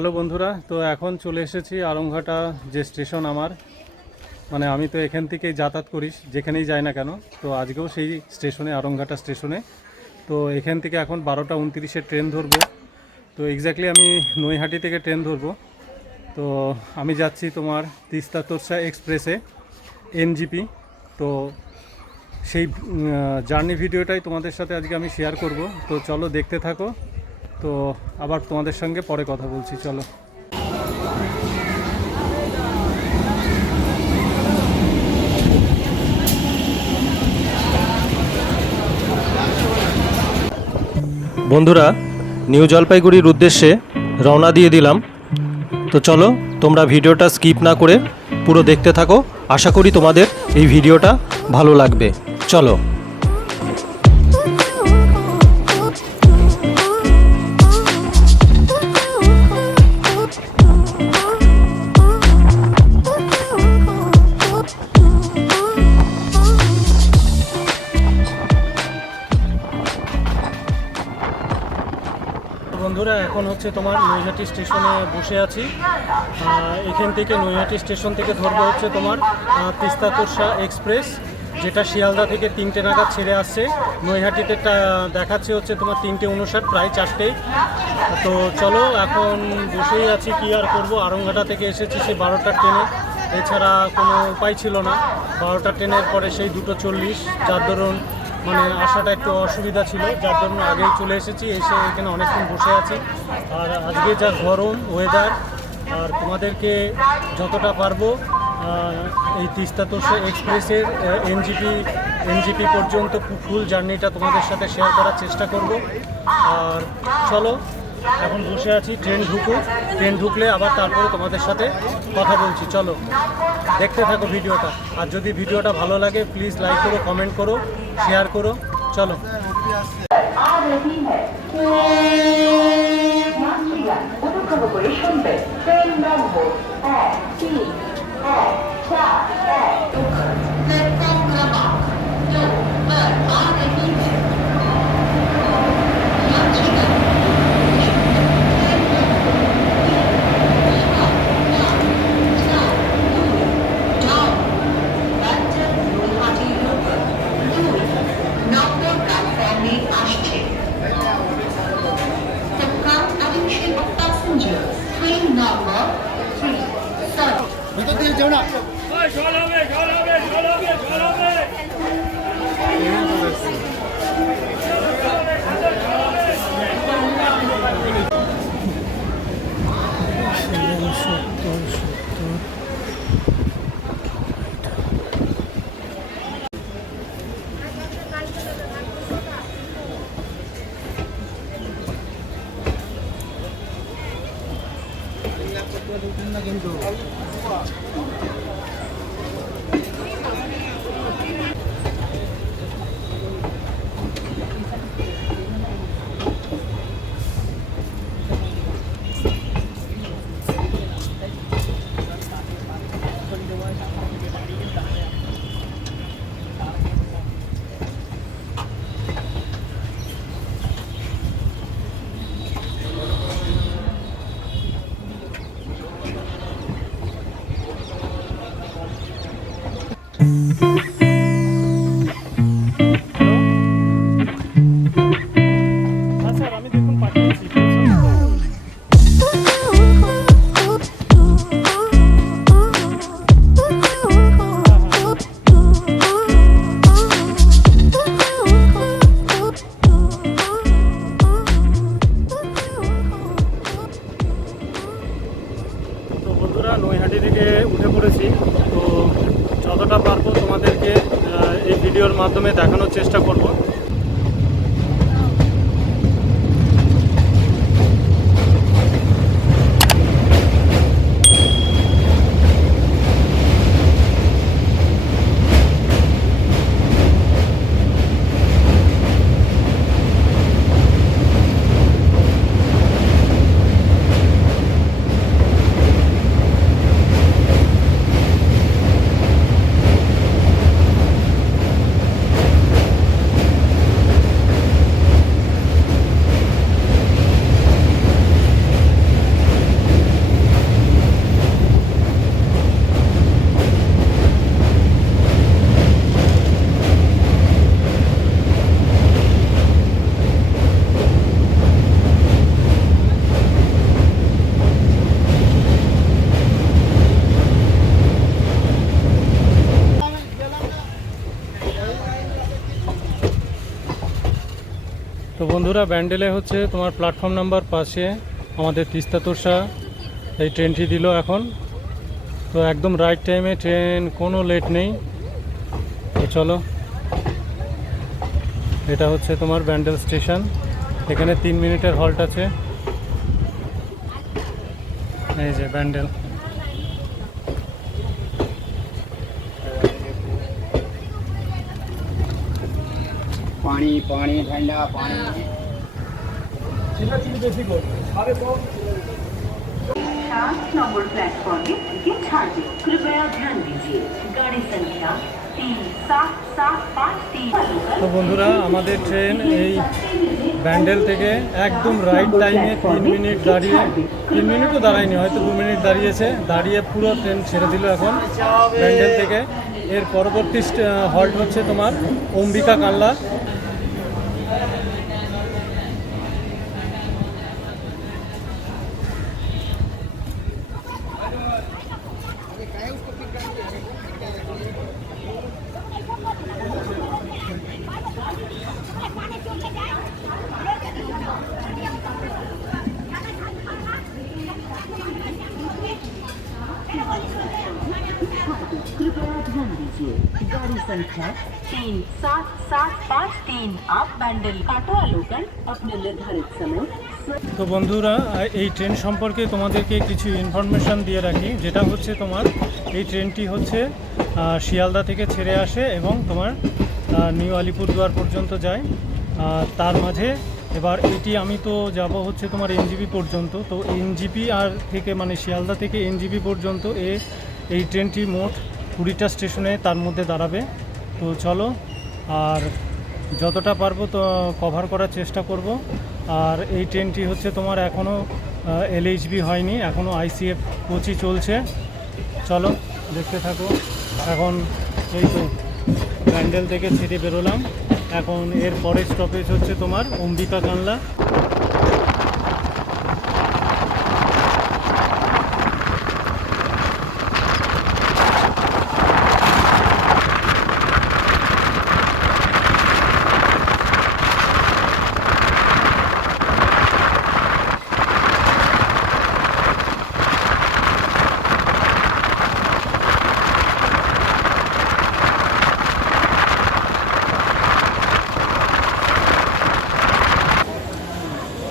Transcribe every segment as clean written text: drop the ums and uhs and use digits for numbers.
Hello বন্ধুরা, তো এখন চলে এসেছি আরংঘাটা যে স্টেশন আমার, মানে আমি তো এখান থেকেই যাতায়াত করি যেখানেই যাই না কেন। তো আজকেও সেই স্টেশনে, আরংঘাটা স্টেশনে। তো এখান থেকে এখন 12:29-এ ট্রেন ধরবো। তো এক্স্যাক্টলি আমি নৈহাটি থেকে ট্রেন ধরবো। তো আমি যাচ্ছি তোমার তিস্তা তোরসা এক্সপ্রেসে, এনজিপি। তো সেই জার্নি ভিডিওটাই তোমাদের সাথে আজকে আমি শেয়ার করব। তো চলো দেখতে থাকো। তো আবার তোমাদের সঙ্গে পরে কথা বলছি, চলো। বন্ধুরা, নিউ জলপাইগুড়ির উদ্দেশ্যে রওনা দিয়ে দিলাম। তো চলো তোমরা ভিডিওটা স্কিপ না করে পুরো দেখতে থাকো। আশা করি তোমাদের এই ভিডিওটা ভালো লাগবে। চলো। বন্ধুরা, এখন হচ্ছে তোমার নৈহাটি স্টেশনে বসে আছি। এখান থেকে নৈহাটি স্টেশন থেকে ধরবো হচ্ছে তোমার তিস্তা তোরসা এক্সপ্রেস, যেটা শিয়ালদা থেকে 3টে নাগাদ ছেড়ে আসছে। নৈহাটিতে দেখাচ্ছে হচ্ছে তোমার 3:59, প্রায় 4টেই। তো চলো, এখন বসেই আছি, কি আর করবো। আরংঘাটা থেকে এসেছি সেই 12টার ট্রেনে, এছাড়া কোনো উপায় ছিল না। 12টার ট্রেনের পরে সেই 2:40, যার দরুন মানে আসাটা একটু অসুবিধা ছিল, যার জন্য আগেই চলে এসেছি। এসে এখানে অনেকক্ষণ বসে আছি। আর আজকে যা গরম ওয়েদার, আর তোমাদেরকে যতটা পারবো এই তিস্তা তোরসা এক্সপ্রেসের এনজিপি পর্যন্ত ফুল জার্নিটা তোমাদের সাথে শেয়ার করার চেষ্টা করব। আর চলো, এখন বসে আছি, ট্রেন ঢুকলে আবার তারপরে তোমাদের সাথে কথা বলছি। চলো দেখতে থাকো ভিডিওটা। আর যদি ভিডিওটা ভালো লাগে প্লিজ লাইক করো, কমেন্ট করো, শেয়ার করো। চলো। কিন্তু তো বন্ধুরা, ব্যান্ডেলে হচ্ছে তোমার প্ল্যাটফর্ম নাম্বার 5-এ আমাদের তিস্তা তোরসা এই ট্রেনটি দিল এখন। তো একদম রাইট টাইমে ট্রেন, কোনো লেট নেই। তো চলো, এটা হচ্ছে তোমার ব্যান্ডেল স্টেশন। এখানে 3 মিনিটের হল্ট আছে। এই যে ব্যান্ডেল। पानी पानी ठंडा पानी सात नंबर प्लेटफॉर्म में टिकट छाड़े। कृपया ध्यान दीजिए गाड़ी संख्या 37753। তো বন্ধুরা, আমাদের ট্রেন এই ব্যান্ডেল থেকে একদম রাইট টাইমে 3 মিনিট দাঁড়িয়ে, 3 মিনিটও দাঁড়ায়নি, হয়তো 2 মিনিট দাঁড়িয়েছে, দাঁড়িয়ে পুরো ট্রেন ছেড়ে দিল এখন ব্যান্ডেল থেকে। এর পরবর্তী হল্ট হচ্ছে তোমার অম্বিকা কানলা। कृपया ध्यान दीजिए गाड़ी संख्या 37753। आप बैंडल काटोआ लोकल अपने निर्धारित समय। তো বন্ধুরা, এই ট্রেন সম্পর্কে তোমাদেরকে কিছু ইনফরমেশান দিয়ে রাখি, যেটা হচ্ছে তোমার এই ট্রেনটি হচ্ছে শিয়ালদা থেকে ছেড়ে আসে এবং তোমার নিউ আলিপুরদুয়ার পর্যন্ত যায়। তার মাঝে এবার এটি আমি তো যাব হচ্ছে তোমার এনজিপি পর্যন্ত। তো এনজিপি আর থেকে মানে শিয়ালদা থেকে এনজিপি পর্যন্ত এই ট্রেনটি মোট 20টা স্টেশনে তার মধ্যে দাঁড়াবে। তো চলো, আর যতটা পারবো তো কভার করার চেষ্টা করব। আর এই ট্রেনটি হচ্ছে তোমার এখনও এলএইচবি হয়নি, এখনও আইসিএফ কোচই চলছে। চলো দেখতে থাকো। এখন এই তো ব্যান্ডেল থেকে ছেড়ে বেরোলাম। এখন এর পরের স্টপেজ হচ্ছে তোমার অম্বিকা কানলা।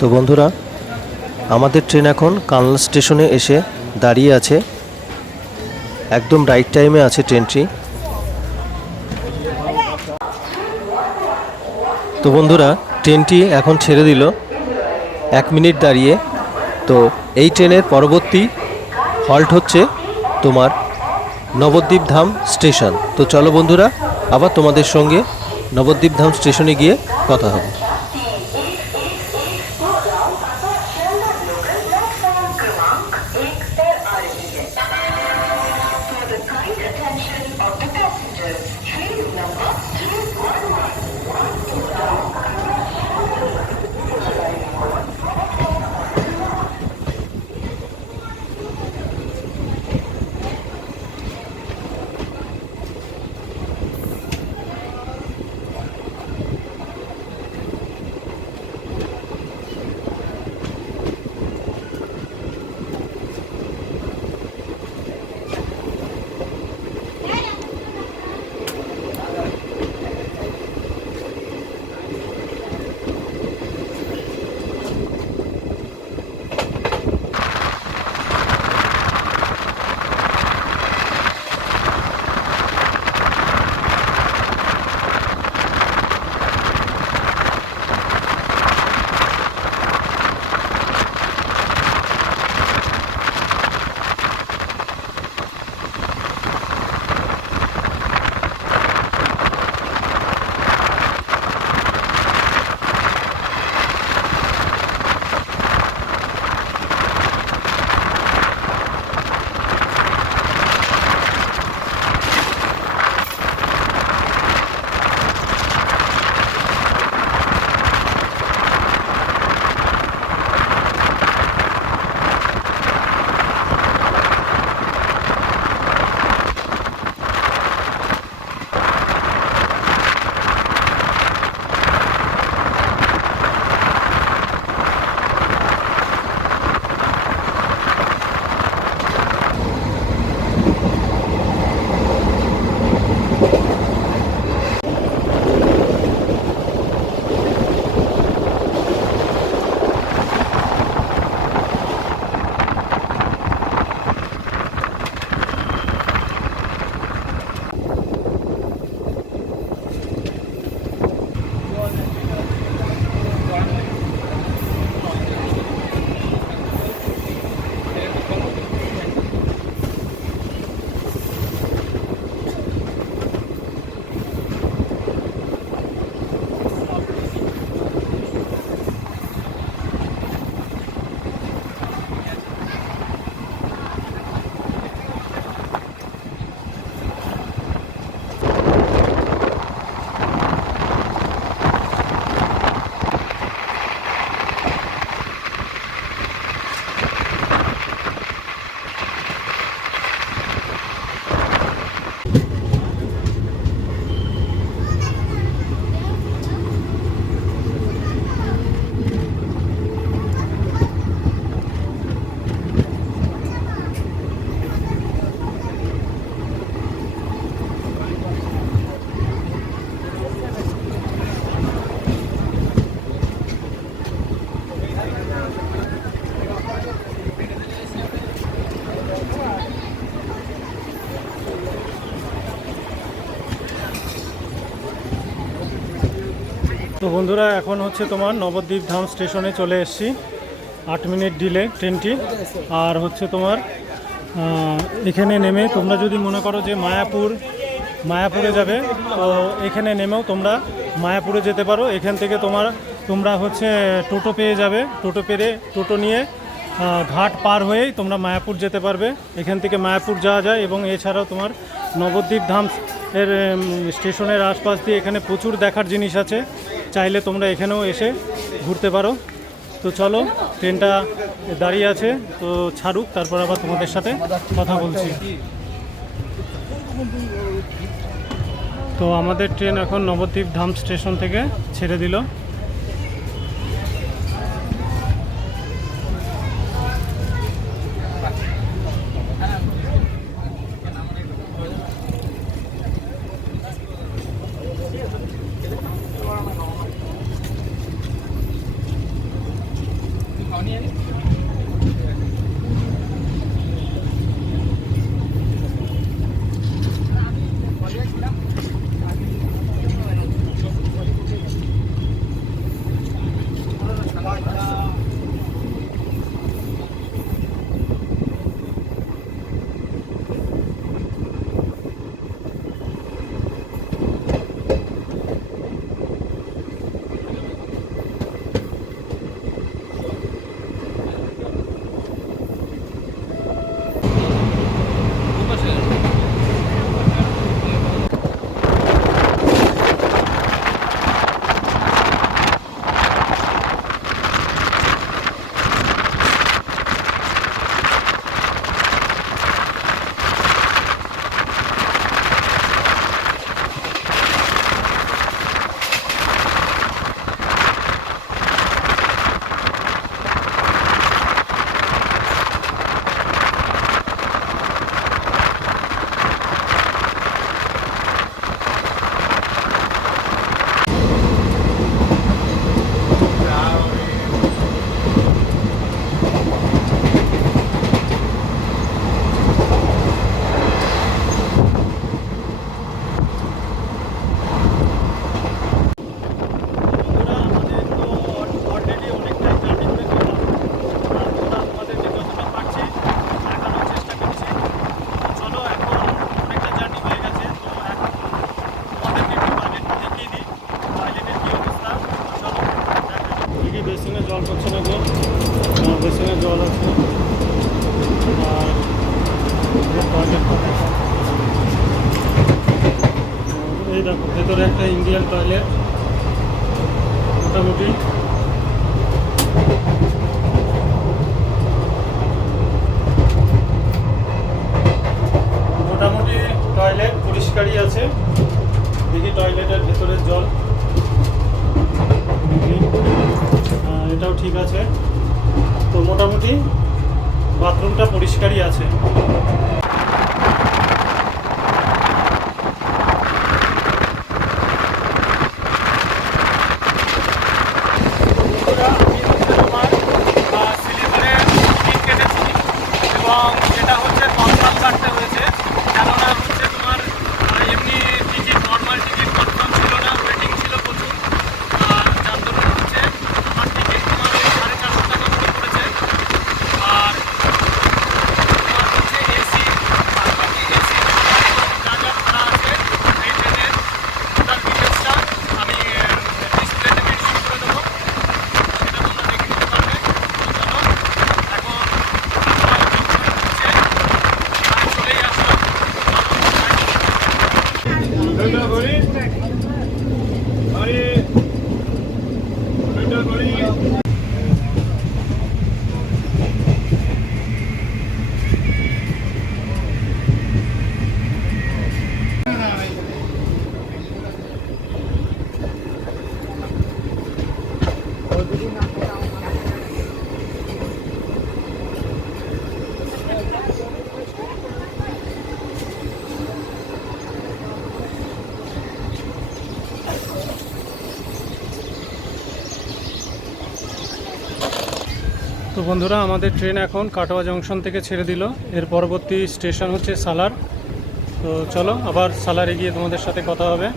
তো বন্ধুরা, আমাদের ট্রেন এখন কানলা স্টেশনে এসে দাঁড়িয়ে আছে। একদম রাইট টাইমে আছে ট্রেনটি। তো বন্ধুরা, ট্রেনটি এখন ছেড়ে দিল 1 মিনিট দাঁড়িয়ে। তো এই ট্রেনের পরবর্তী হল্ট হচ্ছে তোমার নবদ্বীপ ধাম স্টেশন। তো চলো বন্ধুরা, আবার তোমাদের সঙ্গে নবদ্বীপ ধাম স্টেশনে গিয়ে কথা হবে। বন্ধুরা এখন হচ্ছে তোমার নবদ্বীপ ধাম স্টেশনে চলে এসেছি। 8 মিনিট ডিলে ট্রেনটি। আর হচ্ছে তোমার এখানে নেমে তোমরা যদি মনে করো যে মায়াপুরে যাবে, তো এখানে নেমেও তোমরা মায়াপুরে যেতে পারো। এখান থেকে তোমরা হচ্ছে টোটো পেয়ে যাবে। টোটো নিয়ে ঘাট পার হয়েই তোমরা মায়াপুর যেতে পারবে। এখান থেকে মায়াপুর যাওয়া যায় এবং এছাড়াও তোমার নবদ্বীপ ধাম এর স্টেশনের আশপাশ দিয়ে এখানে প্রচুর দেখার জিনিস আছে। চাইলে তোমরা এখানেও এসে ঘুরতে পারো। তো চলো, ট্রেনটা দাঁড়িয়ে আছে, তো ছাড়ুক, তারপর আবার তোমাদের সাথে কথা বলছি। তো আমাদের ট্রেন এখন নবদ্বীপ ধাম স্টেশন থেকে ছেড়ে দিল। বেসিনে জল পড়ছে না, বেসিনে জল আছে। আর এই দেখো ভেতরে একটা ইন্ডিয়ান টয়লেট। মোটামুটি টয়লেট পরিষ্কারই আছে। দেখি টয়লেটের ভেতরের জল, এটাও ঠিক আছে। তো মোটামুটি বাথরুমটা পরিষ্কারই আছে। এবং সেটা হচ্ছে কনফার্ম কাটতে হয়েছে, কেননা হচ্ছে তোমার এমনি টিকিট, নর্মাল টিকিট কনফার্ম ছিল না, ওয়েটিং ছিল প্রচুর। আর যার দরুন হচ্ছে আমার টিকিট তোমার 450 টাকা করে পড়েছে। আর তোমার হচ্ছে এসি, আর বাকি এসি যা যা ভাড়া আছে এই ট্রেনের টোটাল ডিটেলসটা আমি ডিসপ্লেতে মেনশন করে দেবো, সেটা তোমরা দেখে নিতে পারবে। চলো এখন চলেই আসলাম। তো বন্ধুরা, আমাদের ট্রেন এখন কাটোয়া জংশন থেকে ছেড়ে দিল। এর পরবর্তী স্টেশন হচ্ছে সালার। তো চলো আবার সালারে গিয়ে তোমাদের সাথে কথা হবে।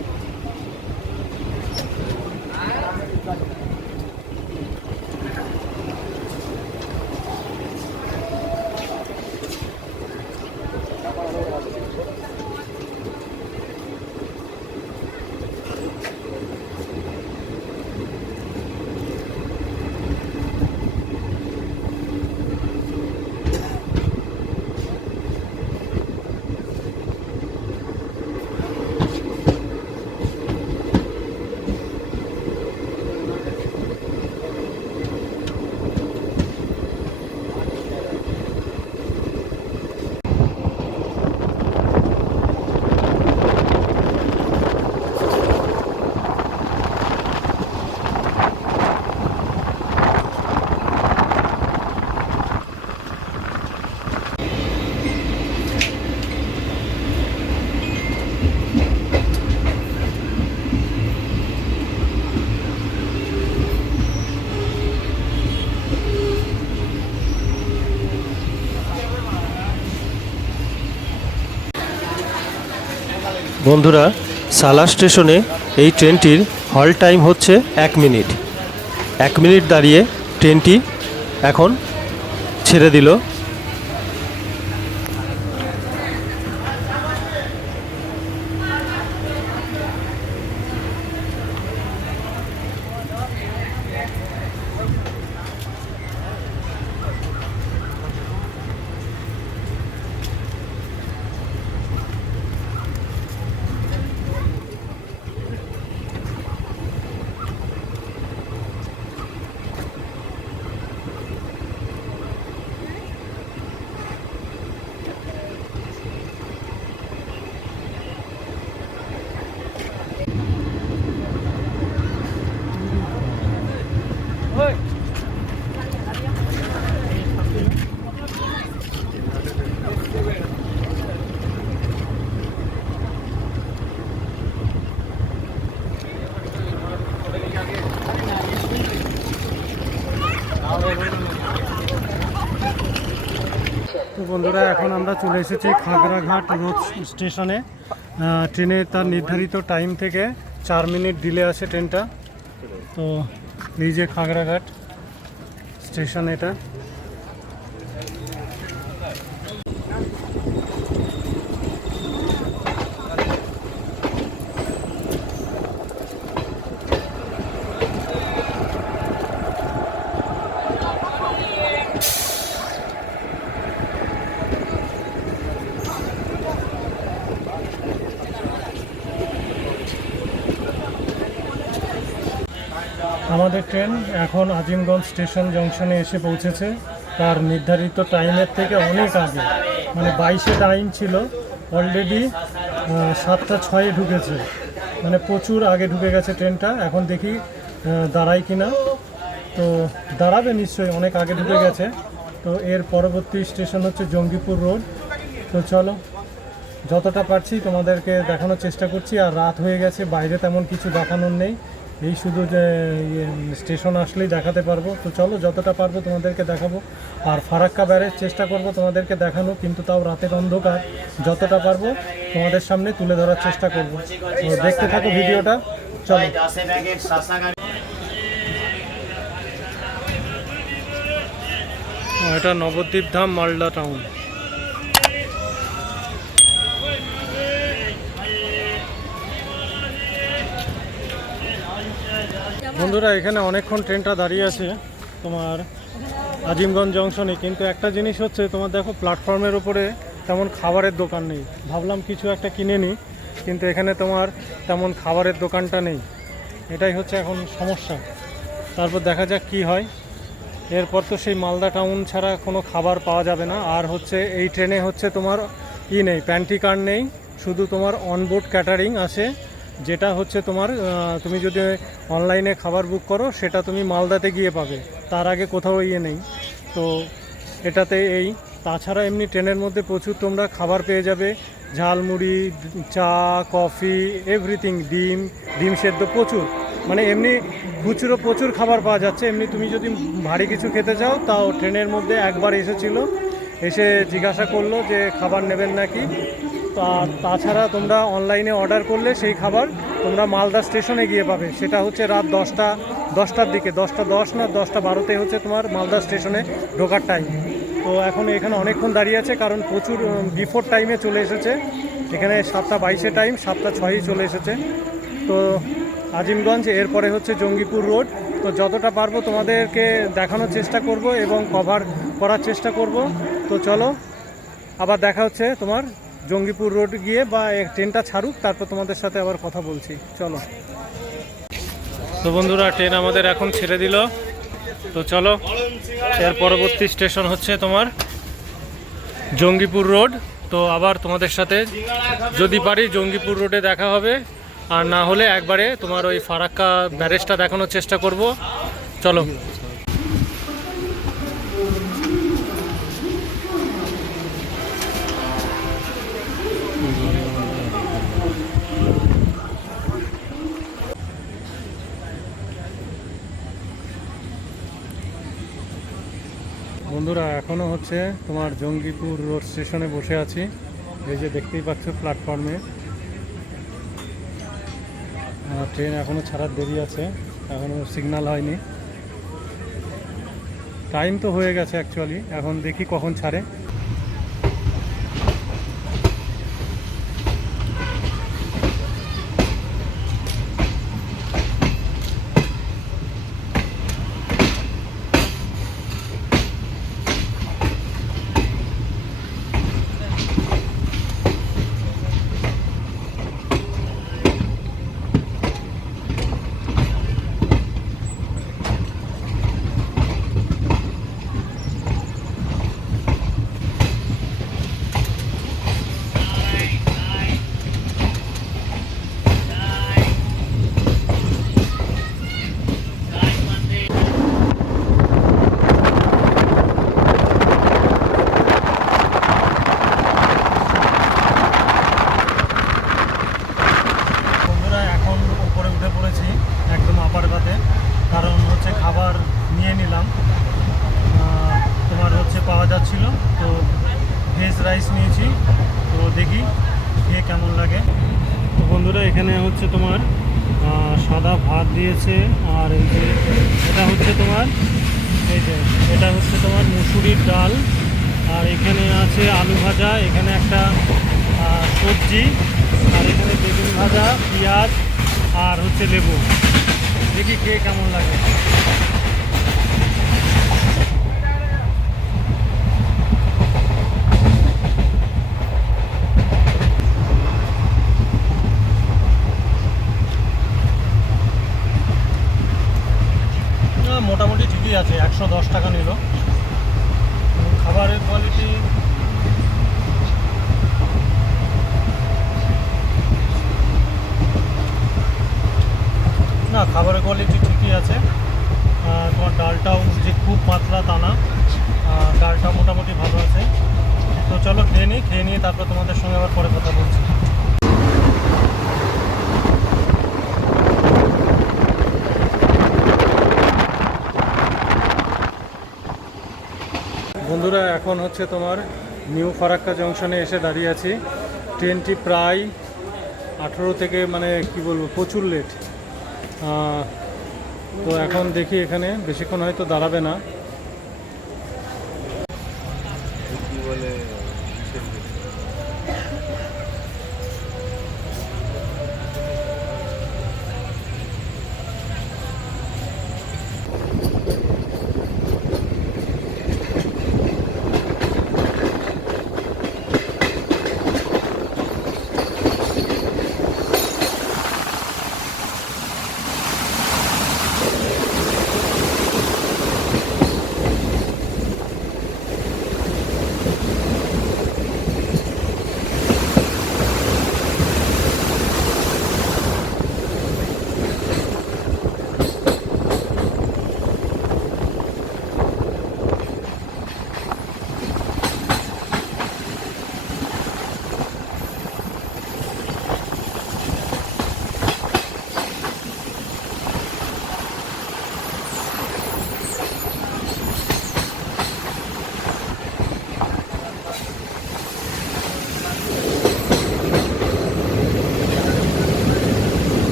বন্ধুরা, সালার স্টেশনে এই ট্রেনটির হল্ট টাইম হচ্ছে 1 মিনিট। 1 মিনিট দাঁড়িয়ে ট্রেনটি এখন ছেড়ে দিল। তো বন্ধুরা, এখন আমরা চলে এসেছি খাগড়াঘাট রোড স্টেশনে। ট্রেনে তার নির্ধারিত টাইম থেকে 4 মিনিট ডিলে আছে ট্রেনটা। তো এই যে খাগড়াঘাট স্টেশন এটা। আমাদের ট্রেন এখন আজিমগঞ্জ স্টেশন জংশনে এসে পৌঁছেছে তার নির্ধারিত টাইমের থেকে অনেক আগে। মানে 22-এ টাইম ছিল, অলরেডি 7টা 6-এ ঢুকেছে। মানে প্রচুর আগে ঢুকে গেছে ট্রেনটা। এখন দেখি দাঁড়ায় কিনা। তো দাঁড়াবে নিশ্চয়ই, অনেক আগে ঢুকে গেছে। তো এর পরবর্তী স্টেশন হচ্ছে জঙ্গিপুর রোড। তো চলো, যতটা পারছি তোমাদেরকে দেখানোর চেষ্টা করছি। আর রাত হয়ে গেছে, বাইরে তেমন কিছু দেখানোর নেই, এই শুধু যে স্টেশন আসলেই দেখাতে পারবো। তো চলো, যতটা পারবো তোমাদেরকে দেখাবো। আর ফারাক্কা ব্যারেজ চেষ্টা করব তোমাদেরকে দেখানো, কিন্তু তাও রাতের অন্ধকার, যতটা পারবো তোমাদের সামনে তুলে ধরার চেষ্টা করব। তো দেখতে থাকো ভিডিওটা, চলো। এটা নবদ্বীপ ধাম মালদা টাউন। বন্ধুরা, এখানে অনেকক্ষণ ট্রেনটা দাঁড়িয়ে আছে তোমার আজিমগঞ্জ জংশনে। কিন্তু একটা জিনিস হচ্ছে, তোমার দেখো প্ল্যাটফর্মের উপরে তেমন খাবারের দোকান নেই। ভাবলাম কিছু একটা কিনে নিই, কিন্তু এখানে তোমার তেমন খাবারের দোকানটা নেই। এটাই হচ্ছে এখন সমস্যা। তারপর দেখা যাক কি হয়। এরপর তো সেই মালদা টাউন ছাড়া কোনো খাবার পাওয়া যাবে না। আর হচ্ছে এই ট্রেনে হচ্ছে তোমার নেই, প্যান্ট্রি কার নেই, শুধু তোমার অনবোর্ড ক্যাটারিং আছে। যেটা হচ্ছে তোমার তুমি যদি অনলাইনে খাবার বুক করো, সেটা তুমি মালদাতে গিয়ে পাবে, তার আগে কোথাও নেই। তো এটাতে তাছাড়া এমনি ট্রেনের মধ্যে প্রচুর তোমরা খাবার পেয়ে যাবে, ঝালমুড়ি, চা, কফি, এভরিথিং, ডিম সেদ্ধ প্রচুর। মানে এমনি খুচরো প্রচুর খাবার পাওয়া যাচ্ছে। এমনি তুমি যদি ভারী কিছু খেতে চাও, তাও ট্রেনের মধ্যে একবার এসেছিল, এসে জিজ্ঞাসা করলো যে খাবার নেবেন নাকি। তাছাড়া তোমরা অনলাইনে অর্ডার করলে সেই খাবার তোমরা মালদা স্টেশনে গিয়ে পাবে। সেটা হচ্ছে রাত 10টার দিকে, 10:10 না 10:12-তে হচ্ছে তোমার মালদা স্টেশনে ঢোকার টাইম। তো এখন এখানে অনেকক্ষণ দাঁড়িয়ে আছে, কারণ প্রচুর বিফোর টাইমে চলে এসেছে। এখানে 7:22-এ টাইম, 7:06-এই চলে এসেছে। তো আজিমগঞ্জ, এরপরে হচ্ছে জঙ্গিপুর রোড। তো যতটা পারবো তোমাদেরকে দেখানোর চেষ্টা করব এবং কভার করার চেষ্টা করব। তো চলো, আবার দেখা হচ্ছে তোমার জঙ্গিপুর রোড গিয়ে, বা ট্রেনটা ছাড়ুক, তারপর তোমাদের সাথে আবার কথা বলছি। চলো। তো বন্ধুরা, ট্রেন আমাদের এখন ছেড়ে দিল। তো চলো, এর পরবর্তী স্টেশন হচ্ছে তোমার জঙ্গিপুর রোড। তো আবার তোমাদের সাথে যদি পারি জঙ্গিপুর রোডে দেখা হবে, আর না হলে একবারে তোমার ওই ফারাক্কা ব্যারেজটা দেখানোর চেষ্টা করব। চলো। বন্ধুরা, এখনও হচ্ছে তোমার জঙ্গিপুর রোড স্টেশনে বসে আছি। এই যে দেখতেই পাচ্ছ প্ল্যাটফর্মে ট্রেন এখনও ছাড়ার দেরি আছে, এখনও সিগন্যাল হয়নি। টাইম তো হয়ে গেছে অ্যাকচুয়ালি, এখন দেখি কখন ছাড়ে। বন্ধুরা এখন উপরে উঠে পড়েছি একদম আপার কাতে, কারণ হচ্ছে খাবার নিয়ে নিলাম। তোমার হচ্ছে পাওয়া যাচ্ছিল, তো ভেজ রাইস নিয়েছি, তো দেখি খেয়ে কেমন লাগে। তো বন্ধুরা এখানে হচ্ছে তোমার সাদা ভাত দিয়েছে, আর এই যে এটা হচ্ছে তোমার এটা হচ্ছে তোমার মুসুরির ডাল, আর এখানে আছে আলু ভাজা, এখানে একটা সবজি, আর এখানে বেগুন ভাজা, পেঁয়াজ আর হচ্ছে লেবু। দেখি খেয়ে কেমন লাগে। মোটামুটি ঠিকই আছে, 110 টাকা নিল। খাবারের কোয়ালিটি না, খাবারের কোয়ালিটি ঠিকই আছে। তোমার ডালটাও যে খুব পাতলা তা না, ডালটা মোটামুটি ভালো আছে। তো চলো খেয়ে নিই, খেয়ে নিয়ে তারপর তোমাদের সঙ্গে আবার পরে কথা বলছি। বন্ধুরা এখন হচ্ছে তোমার নিউ ফারাক্কা জংশনে এসে দাঁড়িয়ে আছি। ট্রেনটি প্রায় 18 থেকে মানে কি বলবো প্রচুর লেট। তো এখন দেখি এখানে বেশিক্ষণ হয়তো দাঁড়াবে না।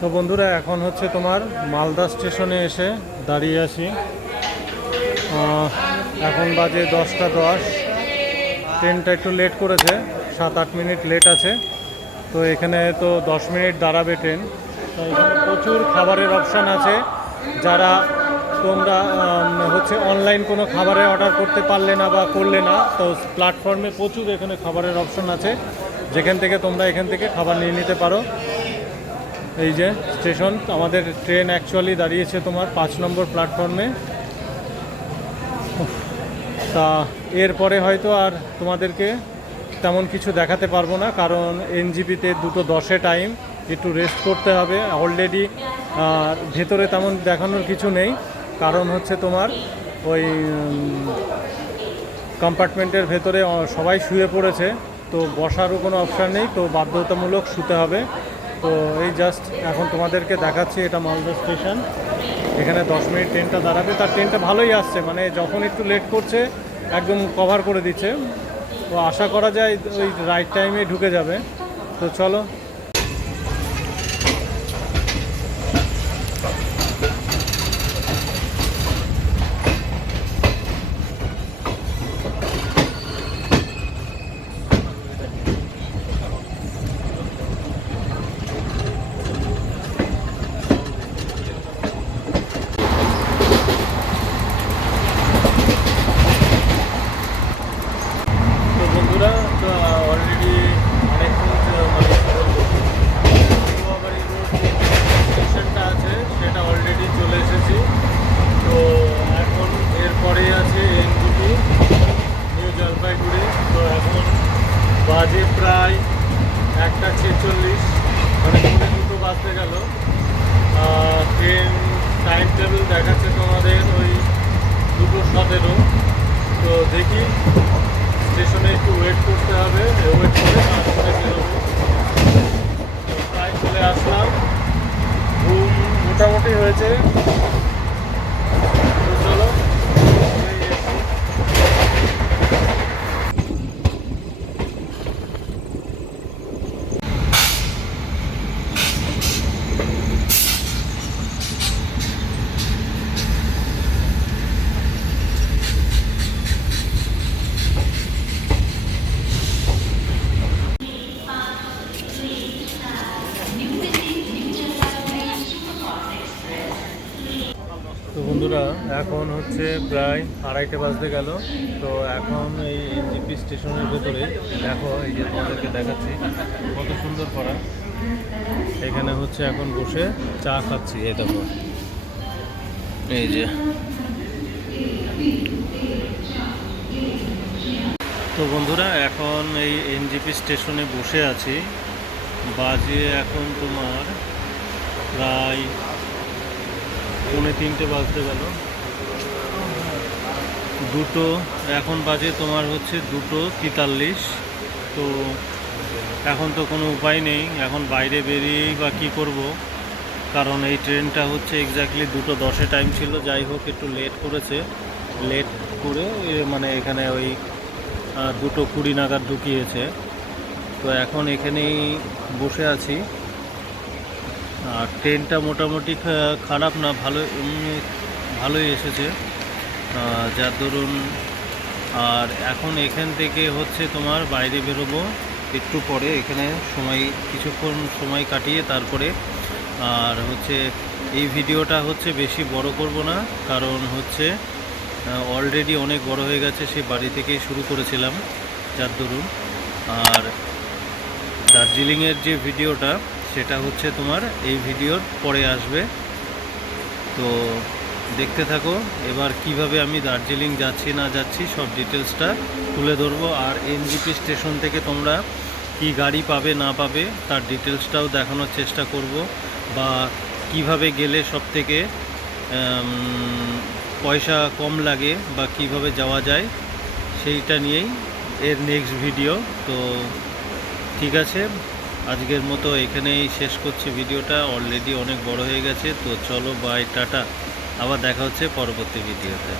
তো বন্ধুরা এখন হচ্ছে তোমার মালদা স্টেশনে এসে দাঁড়িয়ে আছি। এখন বাজে 10টা 10। ট্রেনটা একটু লেট করেছে, 7-8 মিনিট লেট আছে। তো এখানে তো 10 মিনিট দাঁড়াবে ট্রেন। তো এখানে প্রচুর খাবারের অপশান আছে। যারা তোমরা হচ্ছে অনলাইন কোনো খাবারের অর্ডার করতে পারলে না বা করলে না, তো প্ল্যাটফর্মে প্রচুর এখানে খাবারের অপশান আছে, যেখান থেকে তোমরা এখান থেকে খাবার নিয়ে নিতে পারো। এই যে স্টেশন, আমাদের ট্রেন অ্যাকচুয়ালি দাঁড়িয়েছে তোমার 5 নম্বর প্ল্যাটফর্মে। তা এরপরে হয়তো আর তোমাদেরকে তেমন কিছু দেখাতে পারবো না, কারণ এনজিপিতে 2:10 টাইম, একটু রেস্ট করতে হবে অলরেডি। ভেতরে তেমন দেখানোর কিছু নেই, কারণ হচ্ছে তোমার ওই কম্পার্টমেন্টের ভেতরে সবাই শুয়ে পড়েছে। তো বসারও কোনো অপশান নেই, তো বাধ্যতামূলক শুতে হবে। তো এই জাস্ট এখন তোমাদেরকে দেখাচ্ছি, এটা মালদা স্টেশন। এখানে 10 মিনিট ট্রেনটা দাঁড়াবে, তার ট্রেনটা ভালোই আসছে, মানে যখন একটু লেট করছে একদম কভার করে দিচ্ছে। তো আশা করা যায় ওই রাইট টাইমে ঢুকে যাবে। তো চলো। তো বন্ধুরা, তো অলরেডি অনেকক্ষণ মানে স্টেশনটা আছে সেটা অলরেডি চলে এসেছি। তো এখন এরপরেই আছে এনজিপি নিউ জলপাইগুড়ি। তো এখন বাজে প্রায় 1:46, মানে 2:45 বাজতে গেল। ট্রেন টাইম টেবিল দেখাচ্ছে তোমাদের ওই 2:17। তো দেখি, স্টেশনে একটু ওয়েট করতে হবে, ওয়েট করে তারপরে বেরোবো। প্রায় চলে আসলাম, ঘুম মোটামুটি হয়েছে। তো চলো, এই এসছি। তো বন্ধুরা, এখন হচ্ছে প্রায় 2:30 বাজতে গেল। তো এখন এই এনজিপি স্টেশনের ভেতরে দেখো, এই যে তোমাদেরকে দেখাচ্ছি কত সুন্দর করা। এখানে হচ্ছে এখন বসে চা খাচ্ছি, এই দেখো, এই যে। তো বন্ধুরা, এখন এই এনজিপি স্টেশনে বসে আছি। বাজে এখন তোমার প্রায় 2:45 বাজতে গেল। এখন বাজে তোমার হচ্ছে 2:43। তো এখন তো কোনো উপায় নেই, এখন বাইরে বেরিয়েই বা কী করব, কারণ এই ট্রেনটা হচ্ছে এক্স্যাক্টলি 2:10-এ টাইম ছিল। যাই হোক, একটু লেট করেছে, লেট করে মানে এখানে ওই 2:20 নাগাদ ঢুকিয়েছে। তো এখন এখানেই বসে আছি। আর ট্রেনটা মোটামুটি খারাপ না, ভালোই এসেছে, যার দরুন। আর এখন এখান থেকে হচ্ছে তোমার বাইরে বেরোবো একটু পরে, এখানে কিছুক্ষণ সময় কাটিয়ে তারপরে। আর হচ্ছে এই ভিডিওটা হচ্ছে বেশি বড় করব না, কারণ হচ্ছে অলরেডি অনেক বড় হয়ে গেছে, সে বাড়ি থেকেই শুরু করেছিলাম, যার দরুন। আর দার্জিলিংয়ের যে ভিডিওটা, সেটা হচ্ছে তোমার এই ভিডিওর পরে আসবে। তো দেখতে থাকো এবার কিভাবে আমি দার্জিলিং যাচ্ছি না যাচ্ছি সব ডিটেলসটা তুলে ধরবো। আর এনজিপি স্টেশন থেকে তোমরা কি গাড়ি পাবে না পাবে তার ডিটেলসটাও দেখানোর চেষ্টা করব, বা কিভাবে গেলে সবথেকে পয়সা কম লাগে বা কিভাবে যাওয়া যায় সেইটা নিয়েই এর নেক্সট ভিডিও। তো ঠিক আছে, আজকের মতো এখানেই শেষ করছি ভিডিওটা, অলরেডি অনেক বড় হয়ে গেছে। তো চলো, বাই, টাটা, আবার দেখা হচ্ছে পরবর্তী ভিডিওতে।